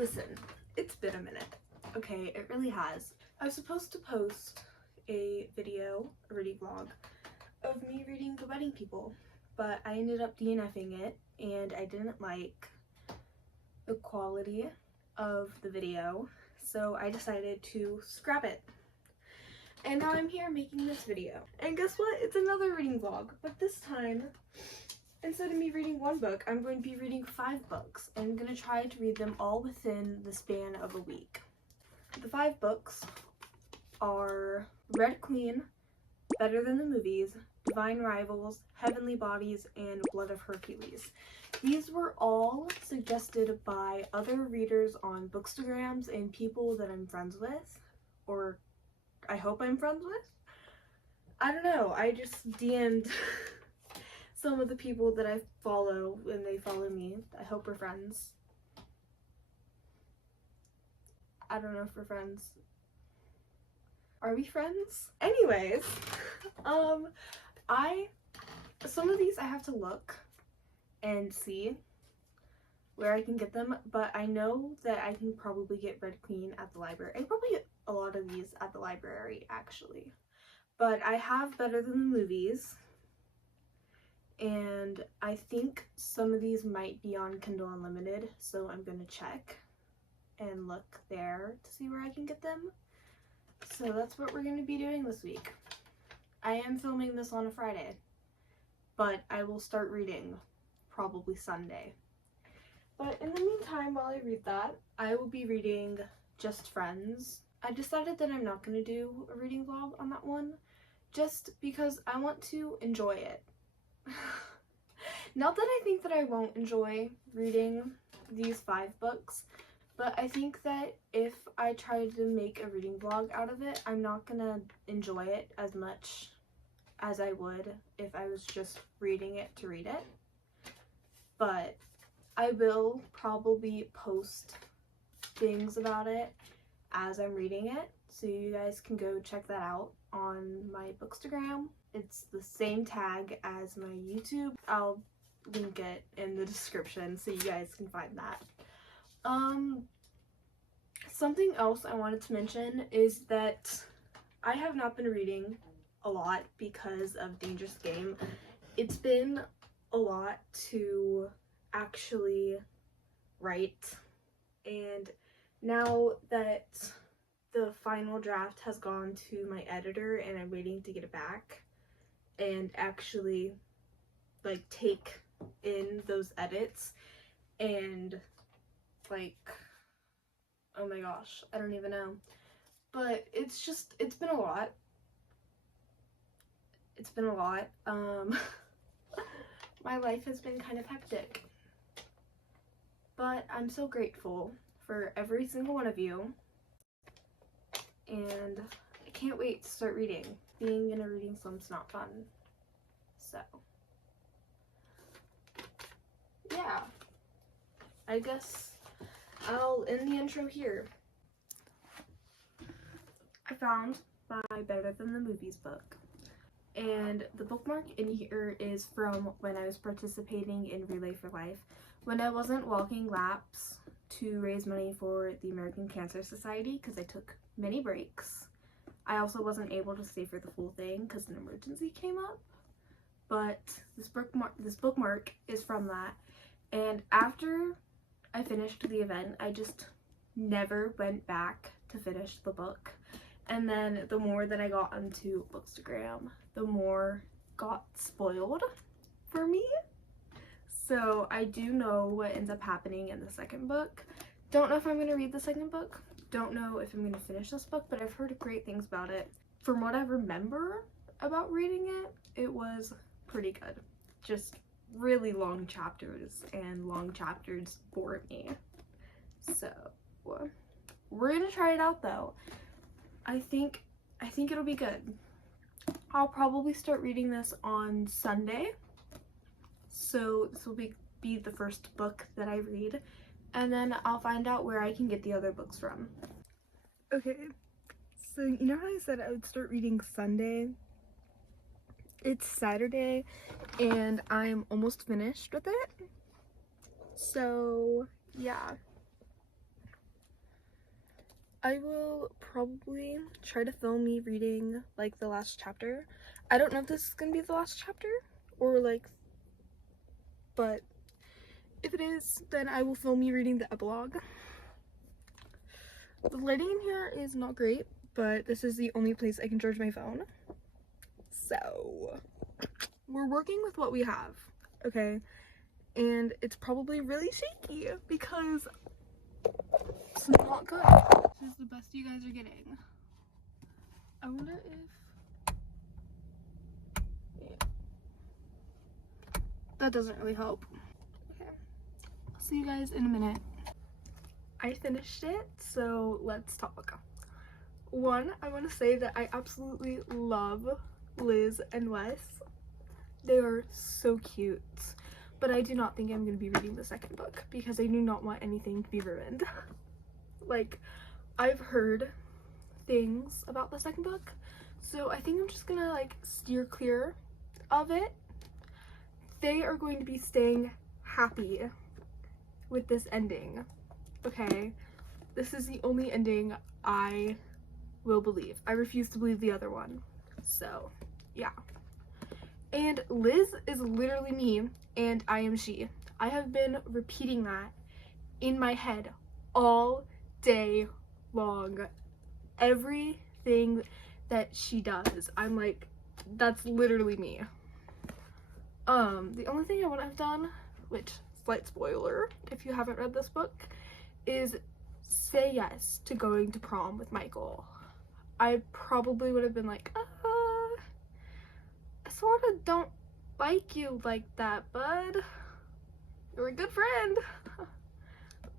Listen, it's been a minute. Okay, it really has. I was supposed to post a reading vlog of me reading The Wedding People, but I ended up DNFing it and I didn't like the quality of the video, so I decided to scrap it. And now I'm here making this video. And guess what? It's another reading vlog, but this time, instead of me reading one book, I'm going to be reading 5 books, and I'm going to try to read them all within the span of a week. The 5 books are Red Queen, Better Than the Movies, Divine Rivals, Heavenly Bodies, and Blood of Hercules. These were all suggested by other readers on Bookstagrams and people that I'm friends with, or I hope I'm friends with. I don't know, I just DM'd some of the people that I follow and they follow me. I hope we're friends. I don't know if we're friends. Are we friends? Anyways, some of these I have to look and see where I can get them, but I know that I can probably get Red Queen at the library. I can probably get a lot of these at the library, actually. But I have Better Than the Movies, and I think some of these might be on Kindle Unlimited, so I'm gonna check and look there to see where I can get them. So that's what we're gonna be doing this week. I am filming this on a Friday, but I will start reading probably Sunday. But in the meantime, while I read that, I will be reading Just Friends. I decided that I'm not gonna do a reading vlog on that one, just because I want to enjoy it. Not that I think that I won't enjoy reading these 5 books, but I think that if I try to make a reading vlog out of it, I'm not gonna enjoy it as much as I would if I was just reading it to read it. But I will probably post things about it as I'm reading it, so you guys can go check that out on my Bookstagram. It's the same tag as my YouTube. I'll link it in the description so you guys can find that. Something else I wanted to mention is that I have not been reading a lot because of Dangerous Game. It's been a lot to actually write, and now that the final draft has gone to my editor and I'm waiting to get it back and actually like take in those edits and like, oh my gosh, I don't even know, but it's been a lot. It's been a lot. My life has been kind of hectic, but I'm so grateful for every single one of you, and I can't wait to start reading. Being in a reading slump's not fun, so yeah, I guess I'll end the intro here. I found my Better Than the Movies book, and the bookmark in here is from when I was participating in Relay for Life, when I wasn't walking laps to raise money for the American Cancer Society because I took many breaks. I also wasn't able to stay for the full thing because an emergency came up, but this bookmark is from that. And after I finished the event, I just never went back to finish the book. And then the more that I got onto Bookstagram, the more got spoiled for me. So I do know what ends up happening in the second book. Don't know if I'm going to read the second book. Don't know if I'm going to finish this book, but I've heard great things about it. From what I remember about reading it, it was pretty good. Just really long chapters, and long chapters bore me. So we're gonna try it out though. I think it'll be good. I'll probably start reading this on Sunday, so this will be the first book that I read, and then I'll find out where I can get the other books from. Okay, so you know how I said I would start reading Sunday? It's Saturday and I'm almost finished with it, so yeah, I will probably try to film me reading like the last chapter. I don't know if this is gonna be the last chapter or like, but if it is, then I will film me reading the epilogue. The lighting in here is not great, but this is the only place I can charge my phone. So we're working with what we have, okay? And it's probably really shaky because it's not good. This is the best you guys are getting. I wonder if... yeah. That doesn't really help. Okay, I'll see you guys in a minute. I finished it, so let's talk. One, I want to say that I absolutely love Liz and Wes. They are so cute. But I do not think I'm going to be reading the second book because I do not want anything to be ruined. Like, I've heard things about the second book, so I think I'm just gonna like steer clear of it. They are going to be staying happy with this ending, okay? This is the only ending I will believe. I refuse to believe the other one. So yeah. And Liz is literally me and I am she. I have been repeating that in my head all day long. Everything that she does, I'm like, that's literally me. The only thing I wouldn't have done, which slight spoiler if you haven't read this book, is say yes to going to prom with Michael. I probably would have been like, I sort of don't like you like that, bud. You're a good friend,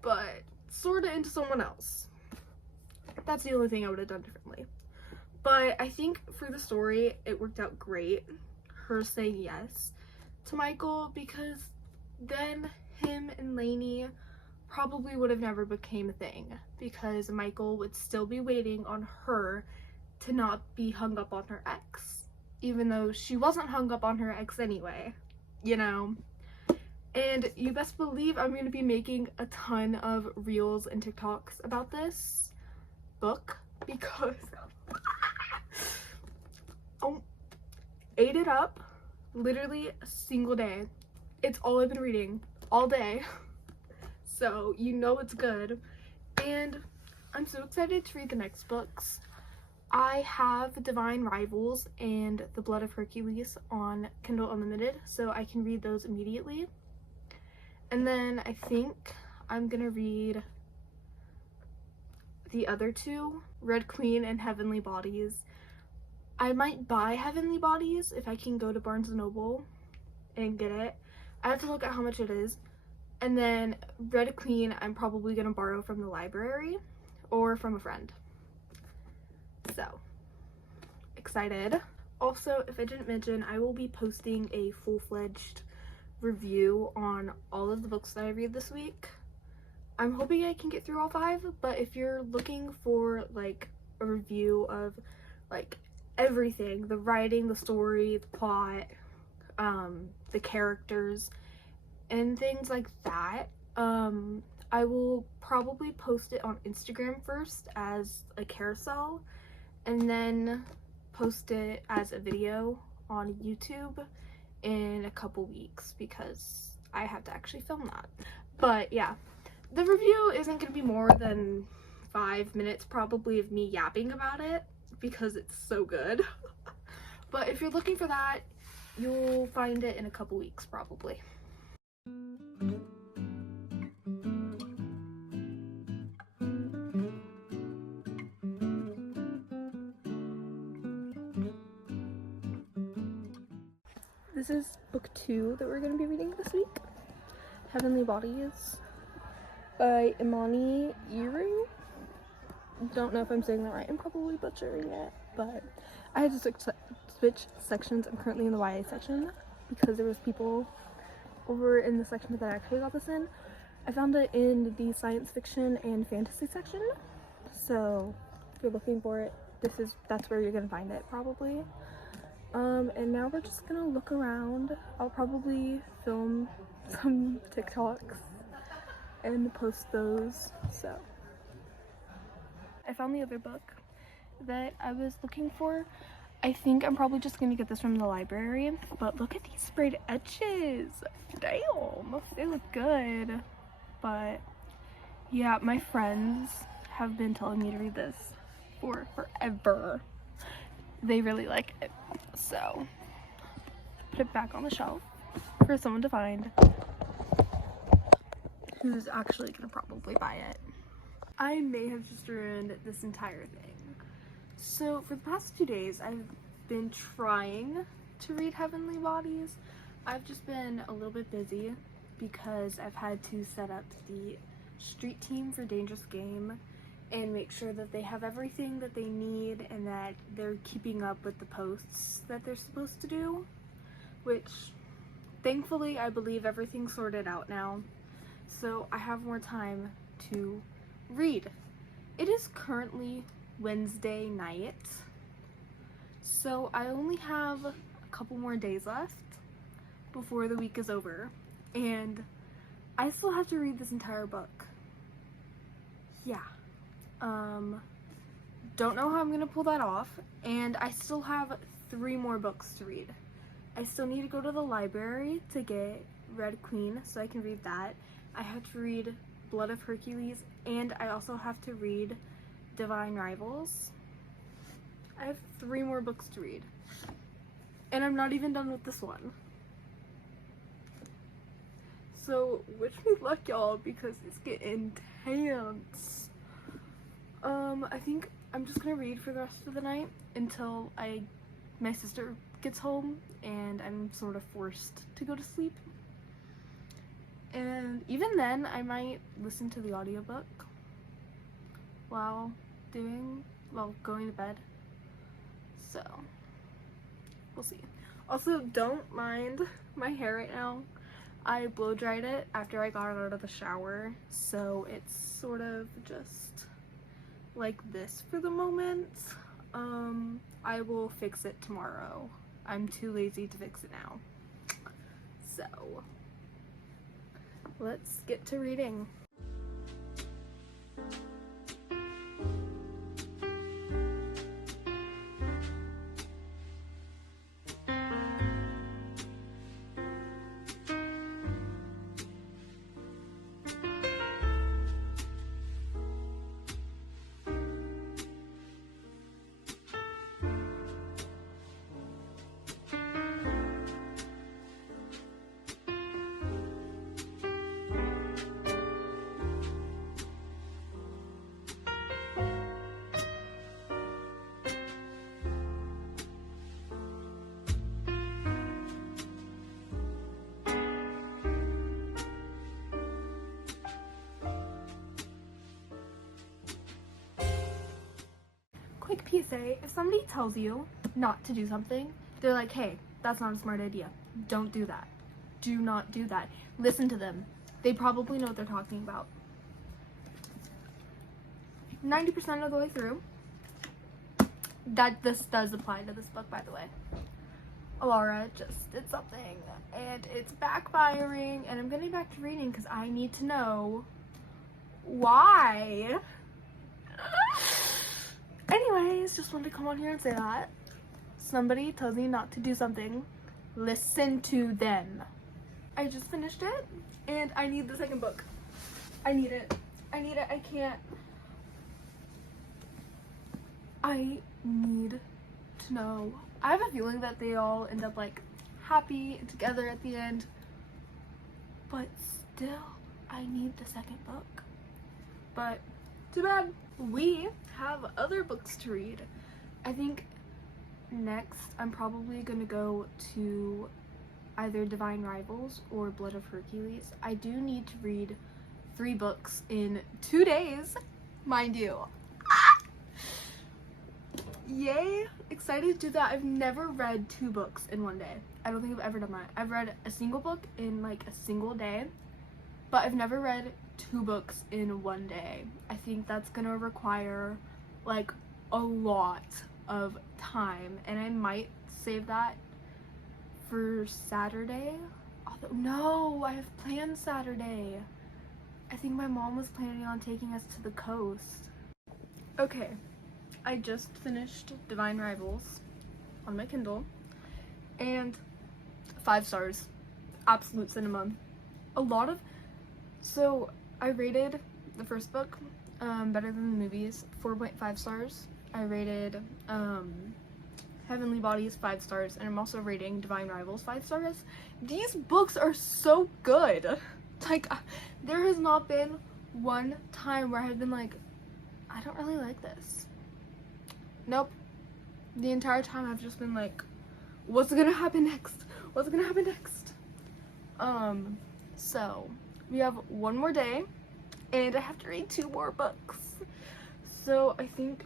but sort of into someone else. That's the only thing I would have done differently. But I think for the story, it worked out great, her saying yes to Michael, because then him and Lainey probably would have never became a thing, because Michael would still be waiting on her to not be hung up on her ex, even though she wasn't hung up on her ex anyway, you know? And you best believe I'm going to be making a ton of reels and TikToks about this book, because I ate it up literally a single day. It's all I've been reading all day, so you know it's good. And I'm so excited to read the next books. I have Divine Rivals and The Blood of Hercules on Kindle Unlimited, so I can read those immediately. And then I think I'm gonna read the other two, Red Queen and Heavenly Bodies. I might buy Heavenly Bodies if I can go to Barnes & Noble and get it. I have to look at how much it is. And then Red Queen I'm probably gonna borrow from the library or from a friend. So, excited. Also, if I didn't mention, I will be posting a full-fledged review on all of the books that I read this week. I'm hoping I can get through all 5, but if you're looking for like a review of like everything, the writing, the story, the plot, the characters, and things like that, I will probably post it on Instagram first as a carousel, and then post it as a video on YouTube in a couple weeks, because I have to actually film that. But yeah, the review isn't going to be more than 5 minutes probably of me yapping about it, because it's so good. But if you're looking for that, you'll find it in a couple weeks probably. This is book 2 that we're going to be reading this week. Heavenly Bodies by Imani Iru. Don't know if I'm saying that right. I'm probably butchering it, but I had to switch sections. I'm currently in the YA section because there was people over in the section that I actually got this in. I found it in the science fiction and fantasy section, so if you're looking for it, that's where you're gonna find it probably. And now we're just gonna look around. I'll probably film some TikToks and post those. So I found the other book that I was looking for. I think I'm probably just gonna get this from the library, but look at these sprayed edges. Damn, they look good. But yeah, my friends have been telling me to read this for forever. They really like it, so put it back on the shelf for someone to find who's actually gonna probably buy it. I may have just ruined this entire thing. So for the past 2 days, I've been trying to read Heavenly Bodies. I've just been a little bit busy because I've had to set up the street team for Dangerous Game and make sure that they have everything that they need and that they're keeping up with the posts that they're supposed to do, which thankfully I believe everything's sorted out now, so I have more time to read. It is currently Wednesday night, so I only have a couple more days left before the week is over, and I still have to read this entire book. Yeah. Don't know how I'm gonna pull that off, and I still have 3 more books to read. I still need to go to the library to get Red Queen so I can read that. I have to read Blood of Hercules, and I also have to read Divine Rivals. I have 3 more books to read, and I'm not even done with this one. So wish me luck, y'all, because it's getting intense. I think I'm just gonna read for the rest of the night until my sister gets home and I'm sort of forced to go to sleep. And even then, I might listen to the audiobook while going to bed. So, we'll see. Also, don't mind my hair right now. I blow dried it after I got out of the shower, so it's sort of just like this for the moment. I will fix it tomorrow. I'm too lazy to fix it now. So, let's get to reading. Quick PSA, if somebody tells you not to do something, they're like, hey, that's not a smart idea. Don't do that. Do not do that. Listen to them. They probably know what they're talking about. 90% of the way through, this does apply to this book, by the way. Alara just did something and it's backfiring, and I'm getting back to reading because I need to know why. Anyways, just wanted to come on here and say that. Somebody tells you not to do something, listen to them. I just finished it, and I need the second book. I need it. I need it. I can't. I need to know. I have a feeling that they all end up like happy and together at the end, but still, I need the second book. But too bad. We have other books to read. I think next I'm probably gonna go to either Divine Rivals or Blood of Hercules. I do need to read 3 books in 2 days, mind you. Yay, excited to do that. I've never read 2 books in 1 day. I don't think I've ever done that. I've read a single book in like a single day, but I've never read 2 books in 1 day. I think that's gonna require like a lot of time, and I might save that for Saturday. Although, no, I have plans Saturday. I think my mom was planning on taking us to the coast. Okay, I just finished Divine Rivals on my Kindle, and 5 stars. Absolute cinema. So I rated the first book, Better Than the Movies, 4.5 stars. I rated Heavenly Bodies 5 stars, and I'm also rating Divine Rivals 5 stars. These books are so good. Like, there has not been one time where I've been like, I don't really like this. Nope. The entire time I've just been like, what's gonna happen next? What's gonna happen next? So we have one more day and I have to read 2 more books. So I think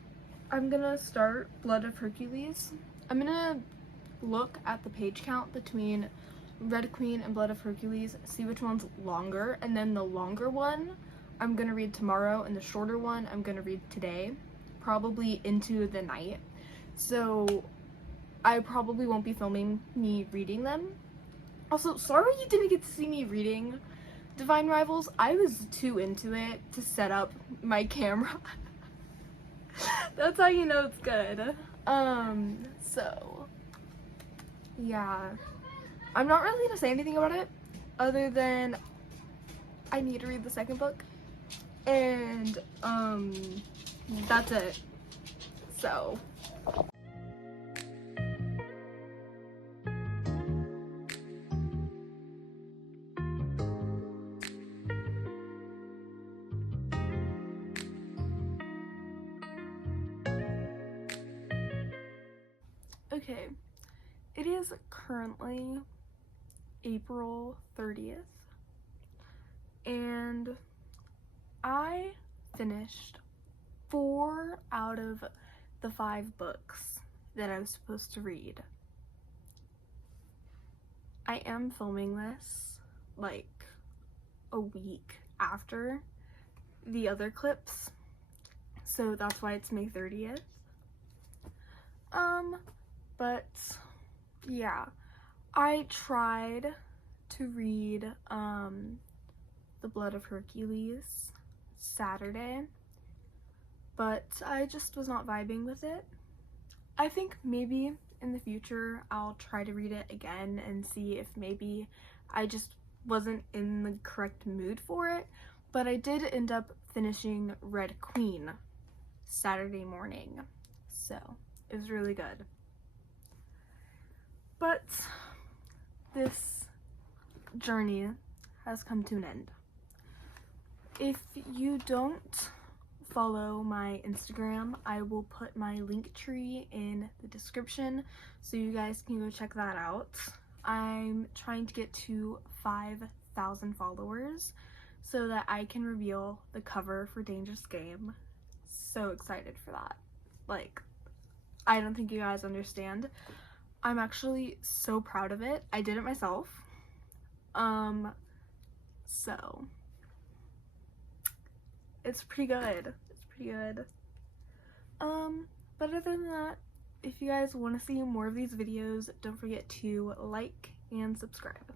I'm gonna start Blood of Hercules. I'm gonna look at the page count between Red Queen and Blood of Hercules, see which one's longer, and then the longer one I'm gonna read tomorrow, and the shorter one I'm gonna read today, probably into the night. So I probably won't be filming me reading them. Also, sorry you didn't get to see me reading Divine Rivals. I was too into it to set up my camera. That's how you know it's good. So yeah, I'm not really gonna say anything about it other than I need to read the second book, and that's it. So okay, it is currently April 30th, and I finished 4 out of the 5 books that I was supposed to read. I am filming this like a week after the other clips, so that's why it's May 30th. But yeah, I tried to read The Blood of Hercules Saturday, but I just was not vibing with it. I think maybe in the future I'll try to read it again and see if maybe I just wasn't in the correct mood for it, but I did end up finishing Red Queen Saturday morning, so it was really good. But this journey has come to an end. If you don't follow my Instagram, I will put my link tree in the description so you guys can go check that out. I'm trying to get to 5,000 followers so that I can reveal the cover for Dangerous Game. So excited for that. Like, I don't think you guys understand. I'm actually so proud of it. I did it myself. So it's pretty good. It's pretty good. But other than that, if you guys want to see more of these videos, don't forget to like and subscribe.